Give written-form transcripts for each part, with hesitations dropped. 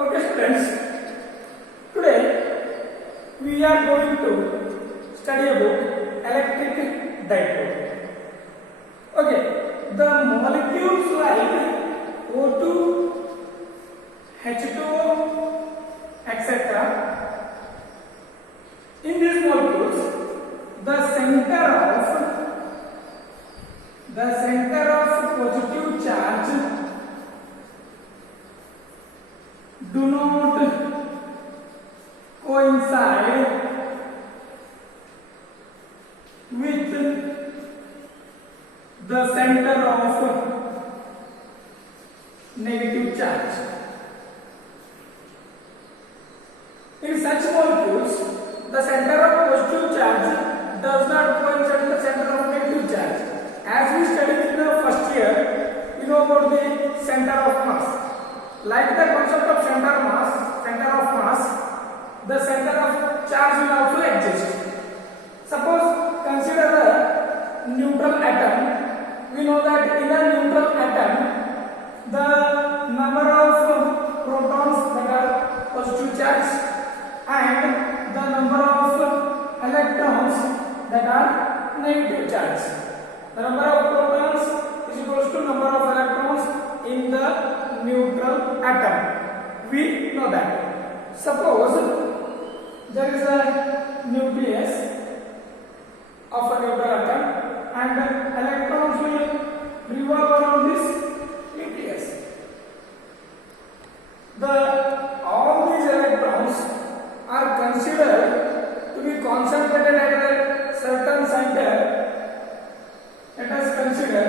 Okay, students, today we are going to study about electric dipole. Okay, the molecules like O2, H2O, etc. In these molecules, the center of positive charge do not coincide with the center of negative charge. In such molecules, the center of positive charge does not coincide with the center of negative charge. As we studied in the first year, you know about the center of mass. Like the concept of center of mass, the center of charge will also exist. Suppose consider the neutral atom. We know that in a neutral atom, the number of protons that are positive charge and the number of electrons that are negative charge. The number of protons is equals to number of electrons in the neutral atom. We know that. Suppose there is a nucleus of a neutral atom and electrons will revolve around this nucleus. All these electrons are considered to be concentrated at a certain center. Let us consider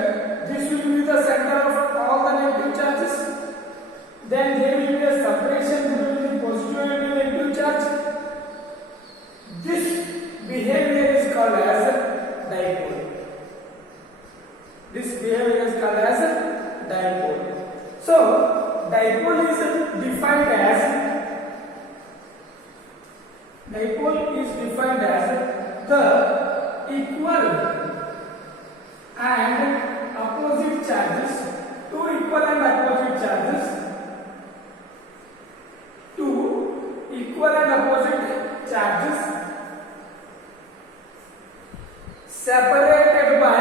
this will be the center of all the negative charges. Then there will be a separation between the positive and the negative charge. This behavior is called as dipole. This behavior is called as dipole. So, dipole is defined as the equal and opposite charges, two equal and opposite charges, separated by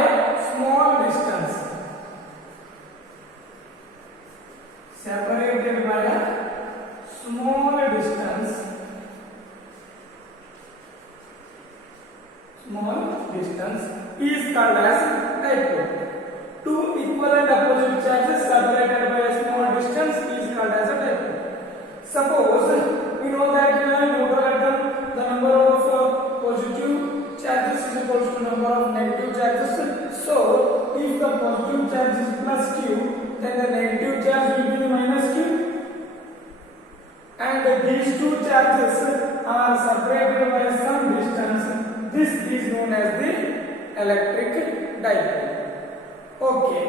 small distance. Separated by a small distance. Small distance is called as dipole. Two equal and opposite charges separated by a small distance is called as a dipole. Suppose we know that in a neutral atom the number of positive charges is equal to number of negative charges. So if the positive charge is plus q, then the negative charge will be minus q. And these two charges are separated by some distance. This is known as the electric dipole. Okay.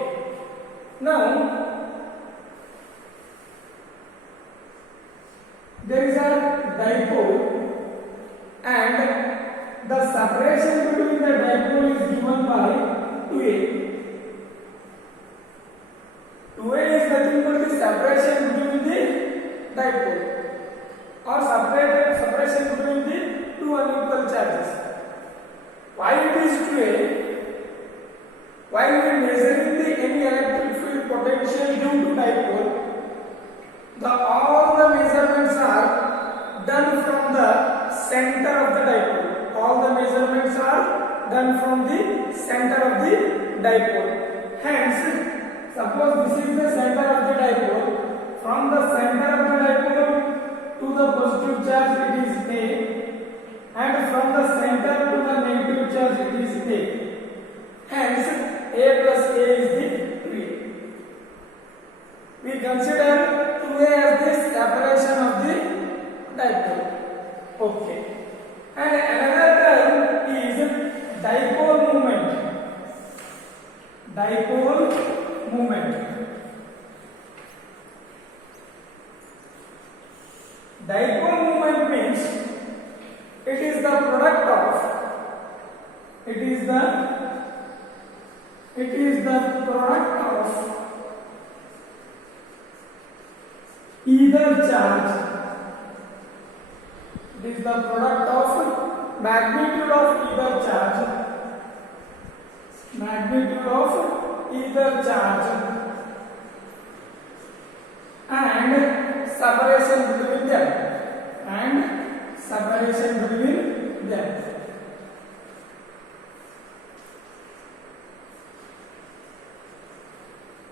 Now there is a dipole and the separation between the dipole is given by 2a. 2a is nothing but the separation between the dipole or separation between the two unequal charges. Why it is 2a? While we measuring any electric field potential due to dipole, all the measurements are done from the center of the dipole. All the measurements are done from the center of the dipole. Hence, suppose this is the center of the dipole. From the center of the dipole to the positive charge it is A, and from the center to the negative charge it is A. Hence, A plus A is the 2A. We consider 2A as the separation of the dipole. Okay. And another term is dipole moment. Dipole moment. Dipole moment means it is the product of either charge. It is the product of magnitude of either charge. Magnitude of either charge and separation between them. And separation between them.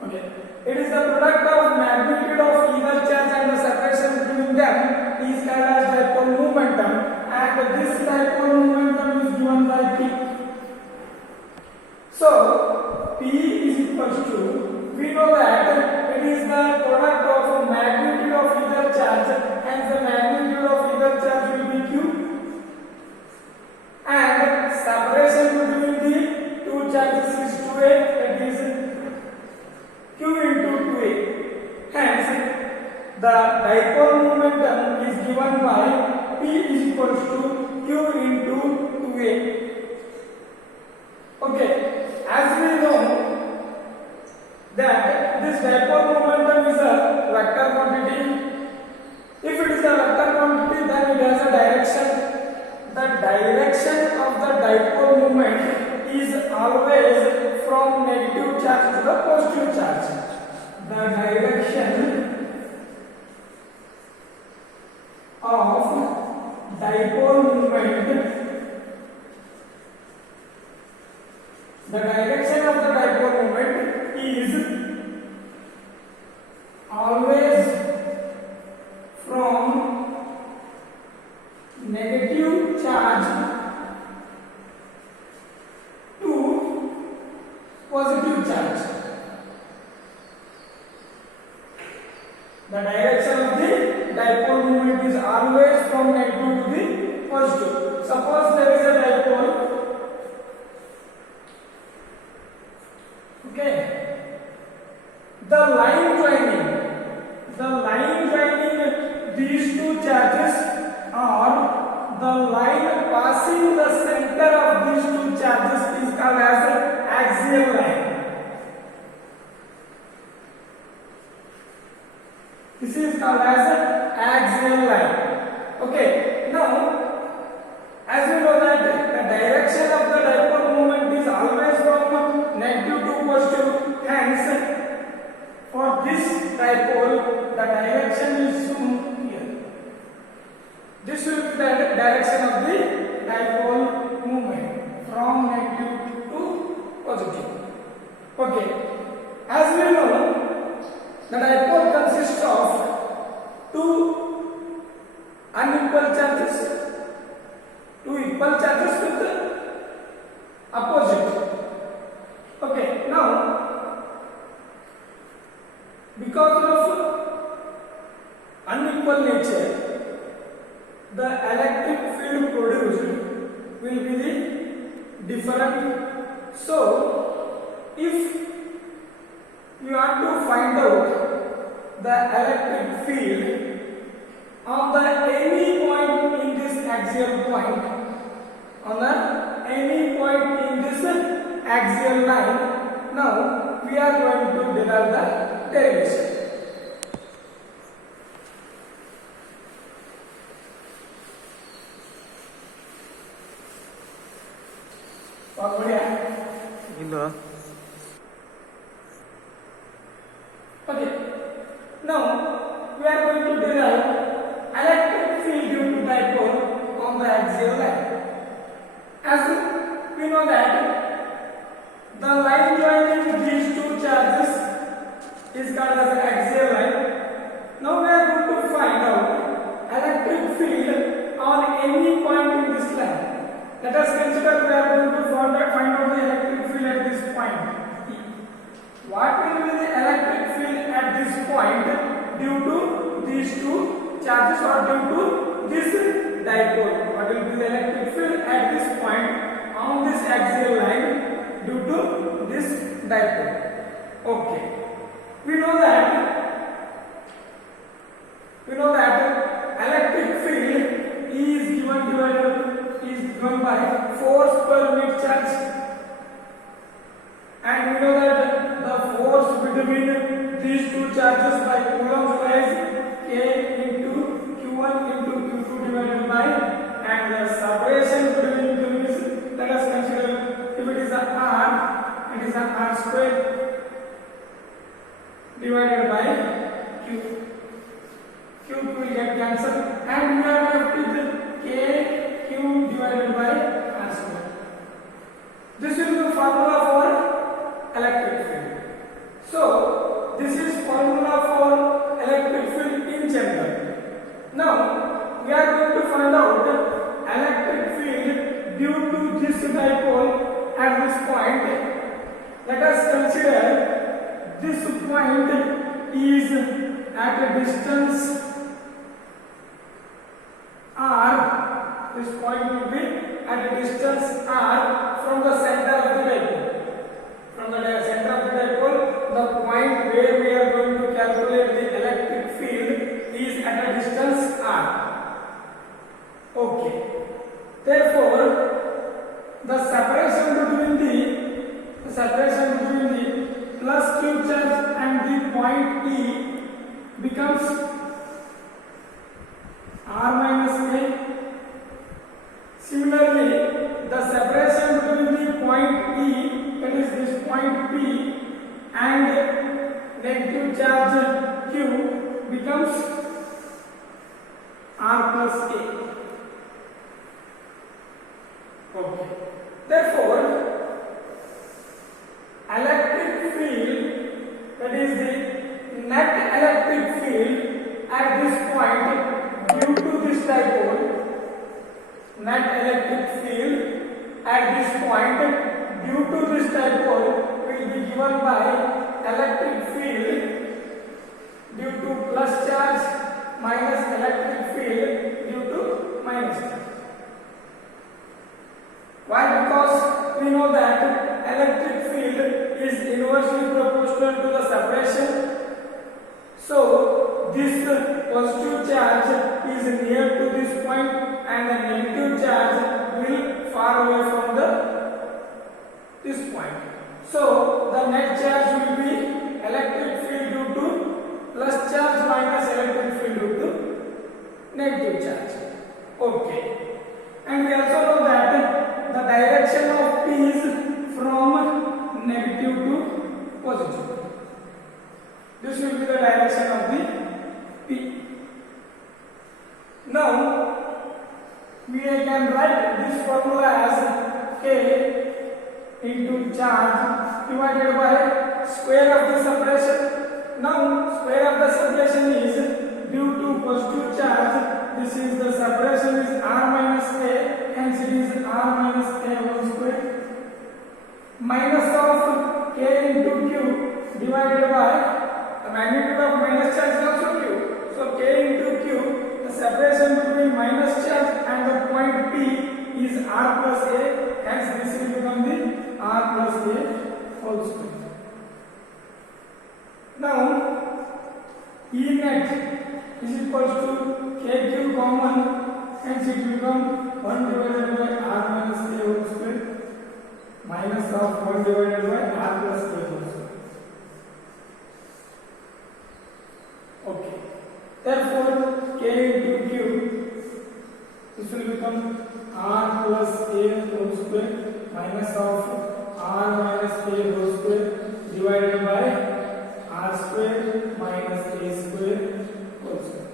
Okay. It is the product of magnitude of either charge and the separation between them is called as dipole momentum, and this dipole momentum is given by P. So P is equals to, we know that it is the product of magnitude of either charge, and the magnitude of either charge will be Q, and separation between the two charges is 2a, it is Q into 2a. Hence, the dipole momentum is given by P is equals to Q into 2a. Okay, as we know that this dipole momentum is a vector quantity. If it is a vector quantity, then it has a direction. The direction of the dipole moment is always from negative charge to the positive charge. The direction of dipole moment, the direction of the dipole moment is always from negative charge to positive charge. The direction of the dipole moment is always from negative to the positive. Suppose there is a dipole. Okay. The line joining these two charges, or the line passing the center of these two charges, is called as an axial line. This is called as an axial line. Okay. Now, as we know that the direction of the dipole moment is always from negative to positive. Hence, for this dipole, the direction is shown here. This will be the direction of the dipole moment from negative to positive. Okay. As we know, the dipole consists of two unequal charges, two equal charges with opposite. Okay, now because of unequal nature, the electric field produced will be the different. So, if you want to find out the electric field on the any point in this axial point, on the any point in this axial line, now we are going to derive the derivation. Okay. Now we are going to derive electric field due to dipole on the axial line. As we know that the line joining these two charges is called as an axial line. Now we are going to find out electric field on any point in this line. Let us consider we are going to find out the electric field at this point. What will be the electric field at this point due to these two charges or due to this dipole? What will be the electric field at this point on this axial line due to this dipole? Okay. We know that electric field is given by force per unit charge, and we know that the force between these two charges by Coulomb's law is divided by, and the separation between q is, let us consider if it is a r, it is a r square divided by q. Q will get cancelled and we are left with k q divided by r square. This is the formula for electric field. So this is formula for electric field in general. Now we are going to find out electric field due to this dipole at this point. Let us consider this point is at a distance r. This point will be at a distance r from the center of the dipole. From the center of the dipole, the point where we are going to calculate the electric field is at a distance r. Okay. Therefore, the separation between the plus q charge and the point E becomes r minus a. Similarly, the separation between the point E, that is this point P, and negative charge q becomes r plus a. Okay. Therefore, electric field, that is the net electric field at this point due to this dipole, net electric field at this point due to this dipole will be given by electric field due to plus charge minus electric field due to minus charge. Why? Because we know that electric field is inversely proportional to the separation. So this positive charge is near to this point and the negative charge will far away from this point. So the net charge will be electric field due to plus charge minus electric field due to negative charge. Okay. And we also know that the direction of P is from negative to positive. This will be the direction of the P. Now we can write this formula as K into charge divided by square of the separation. Now square of the separation is due to positive charge. This is the separation is r minus a, hence it is r minus a whole square, minus of k into q divided by the magnitude of minus charge is also q. So k into q, the separation between minus charge and the point P is r plus a, hence this will become the r plus a whole square. Now E net is equals to kq common, hence it will become 1 divided by r minus a whole square minus of 1 divided by r plus a whole square. Okay. Therefore, k into q, this will become r plus a whole square minus of r minus a whole square divided by r square minus a square whole square.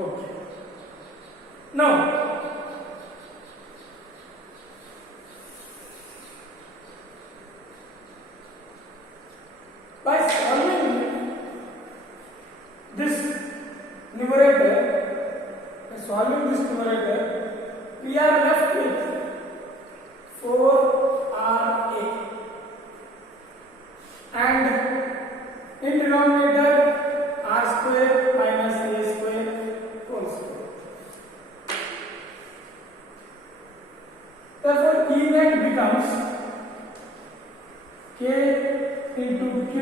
Okay. Now, by solving this numerator, we are left with 4RA, and in denominator r square minus a square whole square. Therefore, E net becomes k into q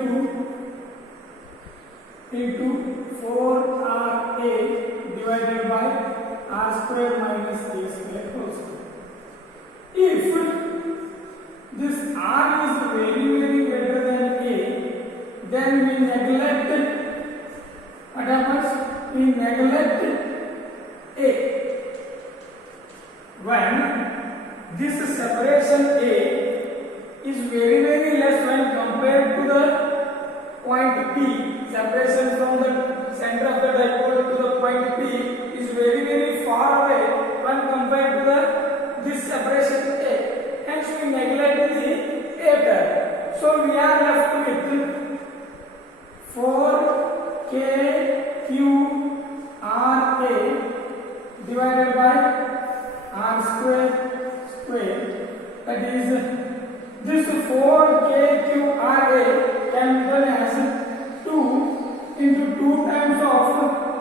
into 4RA divided by r square minus a square whole square. If this r is very greater than a, then we neglect what happens? we neglect A. When this separation A is very less when compared to the point P, separation from the center of the dipole to the point P is very far away when compared to this separation A. Hence we neglect the A term. So we are left with 4KQRA divided by R square. That is, this 4KQRA can be written as 2 into 2 times of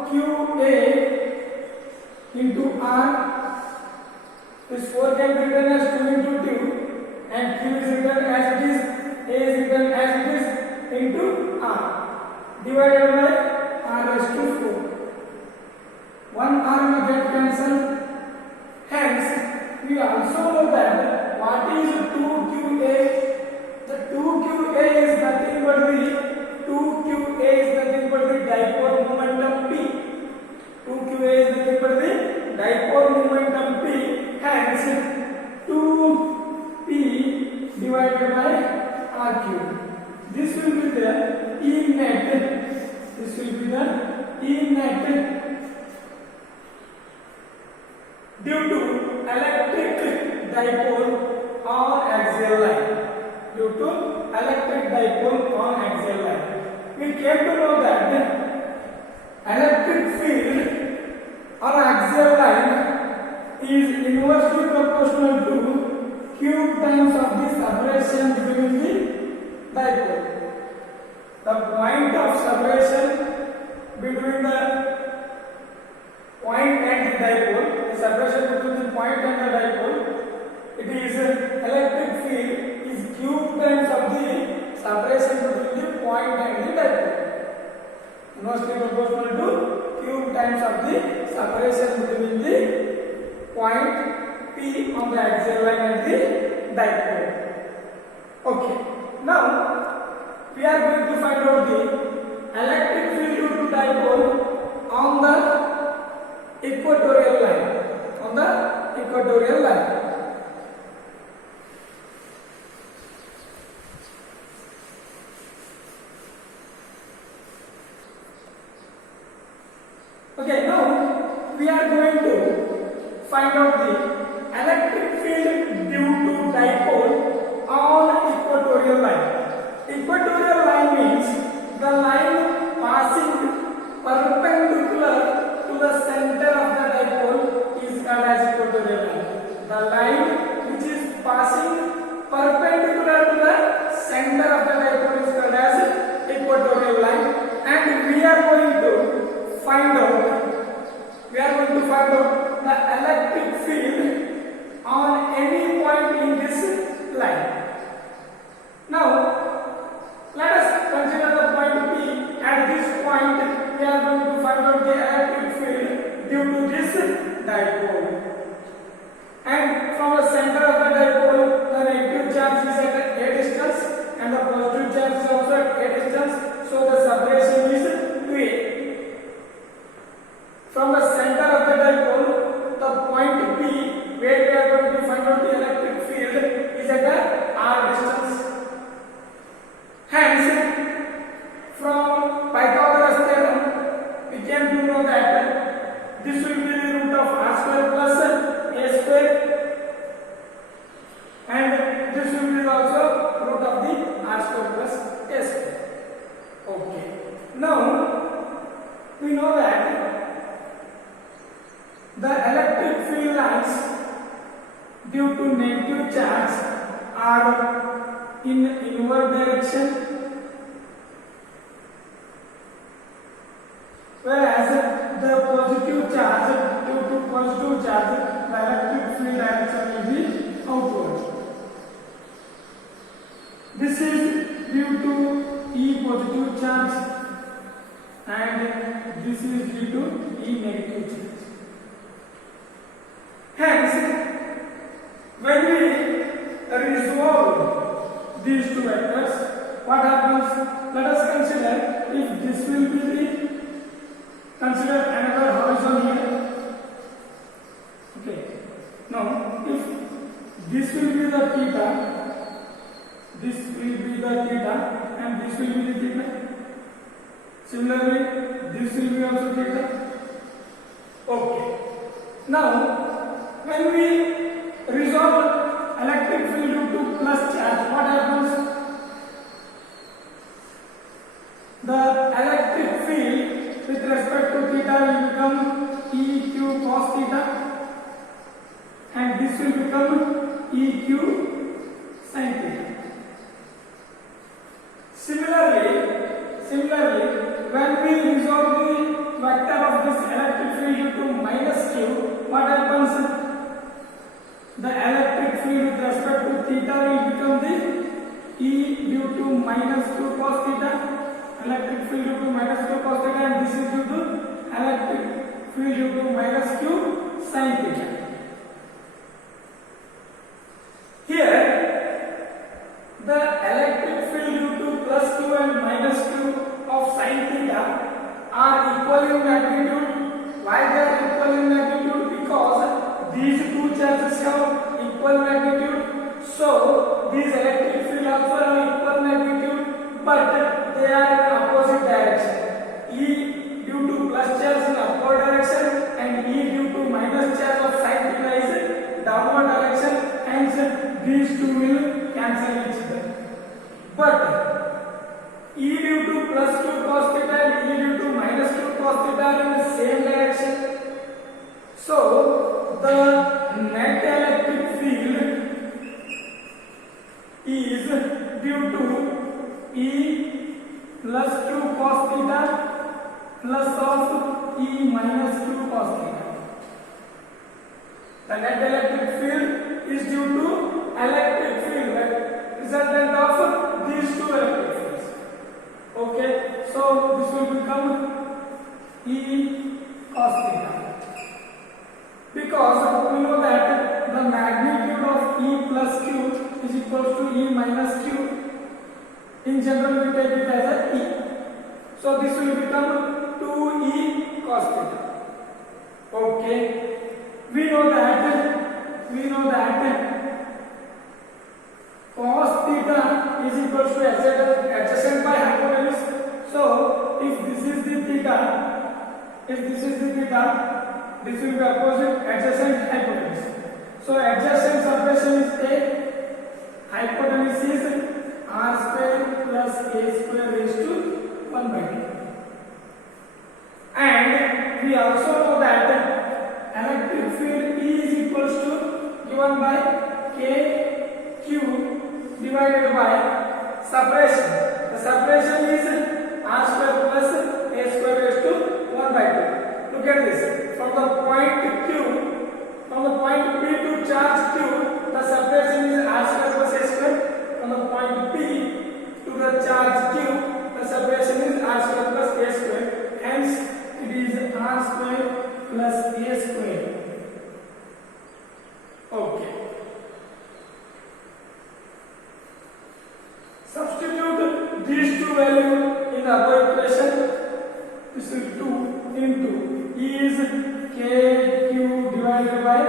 QA into R. This 4 can be written as 2 into 2 and Q is written as it is, A is written as it is into R divided by R raised to 4. 1 R will get cancelled. Hence, we also know that what is 2QA? The 2QA is nothing but the dipole momentum P. 2QA is nothing but the dipole momentum P. Hence, 2P divided by RQ. This will be the E net. This will be the E net due to electric dipole on axial line. Due to electric dipole on axial line, we came to know that electric field on axial line is inversely proportional to Q times of the separation between the dipole. The point of separation between the point and the dipole, the separation between the point and the dipole, it is electric field is Q times of the separation between the point and the dipole. Inversely proportional to Q times of the separation between the point P on the axial line and the dipole. Okay. Now we are going to find out the electric field due to dipole on the equatorial line. On the equatorial line. Okay, now we are going to find out the electric field due to dipole on equatorial line. Equatorial line means the line passing perpendicular to the center of the dipole is called as equatorial line. The line which is passing perpendicular to the center of the dipole is called as equatorial line, and we are going to find out the electric field on any point in this line. Now let us consider the point P. At this point we are going to find out the electric field due to this dipole, and from the center of the dipole the negative charge is at a distance and the positive charge is also at a distance, so the separation is 2a. From the center of the dipole, the point P where we are going to find out the electric field is at a r distance. Hence, from Pythagoras theorem, we came to know that this will be the root of r square plus a square, and this will be also root of the r square plus a square. Okay. Now we know that the electric field lines due to negative charge are in inward direction, whereas the positive charge, due to positive charge, the electric field direction will be outward. This is due to E positive charge and this is due to E negative charge. Hence, when we resolve these two vectors, what happens? Let us consider if this will be the Consider another horizon here. Okay. Now, if this will be the theta, this will be the theta, and this will be the theta. Similarly, this will be also theta. Okay. Now, when we resolve electric field due to plus charge, what happens? The electric field with respect to theta will become EQ cos theta, and this will become EQ sin theta. Similarly, when we resolve the vector of this electric field due to minus q, what happens? The electric field with respect to theta will become the E due to minus q cos theta, electric field due to minus q cos theta, and this is due to electric field due to minus q sin theta. Here, the electric field due to plus q and minus q of sin theta are equal in magnitude. Why they are equal in magnitude? Because these two charges have equal magnitude. So these electric field also have equal magnitude, but they are in opposite direction. E due to plus charge in upward direction, and E due to minus charge of sin theta is downward direction. Hence, these two will cancel each other. But E due to plus q cos theta and E due to minus q cos theta are in the same direction. So the net electric field is due to E plus q cos theta plus of E minus q cos theta. The net electric field is due to electric field resultant of these two electric fields. Okay, so this will become E cos theta. Because we know that the magnitude of E plus q is equal to E minus q. In general, we take it as a E. So this will become 2E cos theta. Okay. We know that cos theta is equal to adjacent by hypotenuse. So if this is the theta, this will be opposite adjacent hypotenuse. So adjacent separation is A, hypotenuse is r square plus a square raised to 1 by 2. And we also know that electric field E is equals to given by KQ divided by separation. The separation is r square plus a square raised to 1 by 2. Look at this. From the point Q, from the point P to charge Q, the separation is r square plus a square. From the point P to the charge Q, the separation is r square plus a square. Hence, it is r square plus a square. Okay. Substitute these two values in the above equation. This is 2 into E is KQ divided by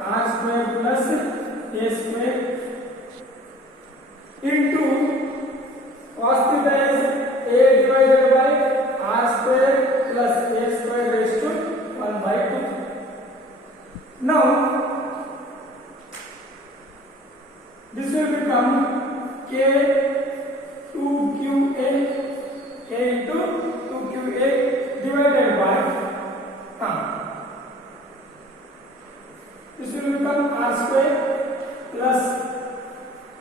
r square plus a square into cos theta is a divided by r square plus a square raised to 1 by 2. Now this will become k 2qa into 2qa divided by this will become r square plus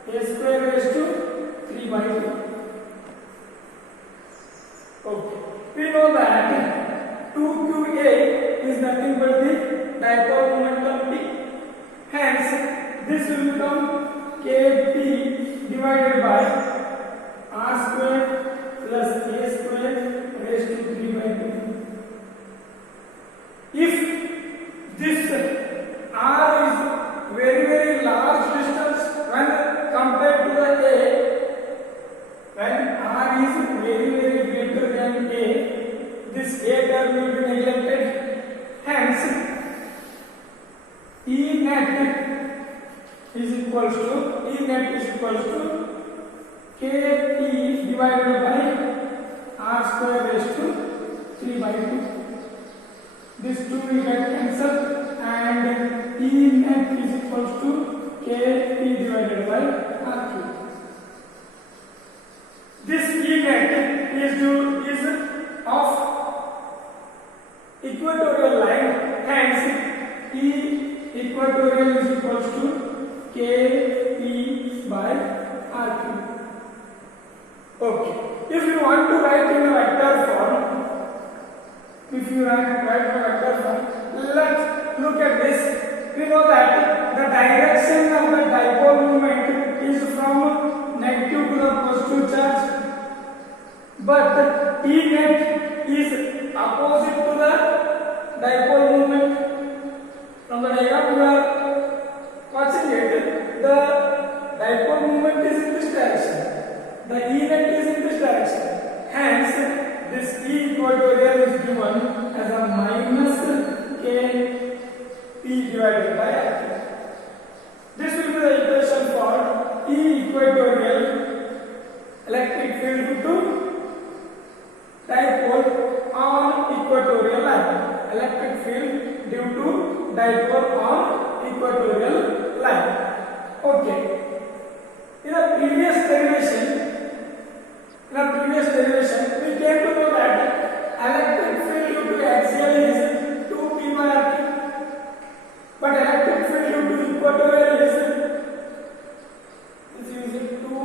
a square raised to 3 by 2. Okay. We know that 2qa is nothing but the dipole momentum P. Hence, this will become kp divided by r square plus a square raised to 3 by 2. If this r is very large distance when compared to the a, when r is very greater than a, this this A term will be neglected. Hence, E net is equals to KP divided by R square raised to 3 by 2. This 2 will get cancelled and E net is equals to KP divided by R cube. This E net is of equatorial line, hence E equatorial is equals to KP by R cube. Okay. If you want to write in a vector form, let's look at this. We know that the direction of the dipole moment is from negative to the positive charge, but E net is opposite to the dipole moment. From the diagram we are watching it, the dipole moment is in this direction. The E net is in this direction. Hence, this E equatorial is given as a minus KP divided by R. This will be the equation for E equatorial electric field due to dipole on equatorial line. Electric field due to dipole on equatorial line. Okay. In the previous derivation, we came to know that electric field due to axial is 2p by r, but electric field due to equatorial is using 2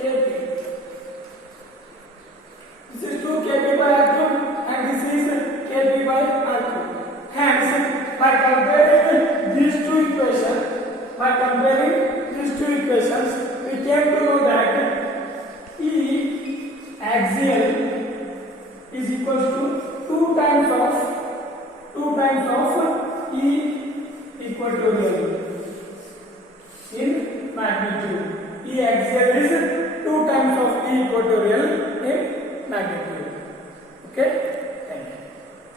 kp. This is 2 kp by r and this is kp by r. Hence, by comparing these two equations, we came to know that E axial is equals to 2 times of E equatorial in magnitude. E axial is 2 times of E equatorial in magnitude.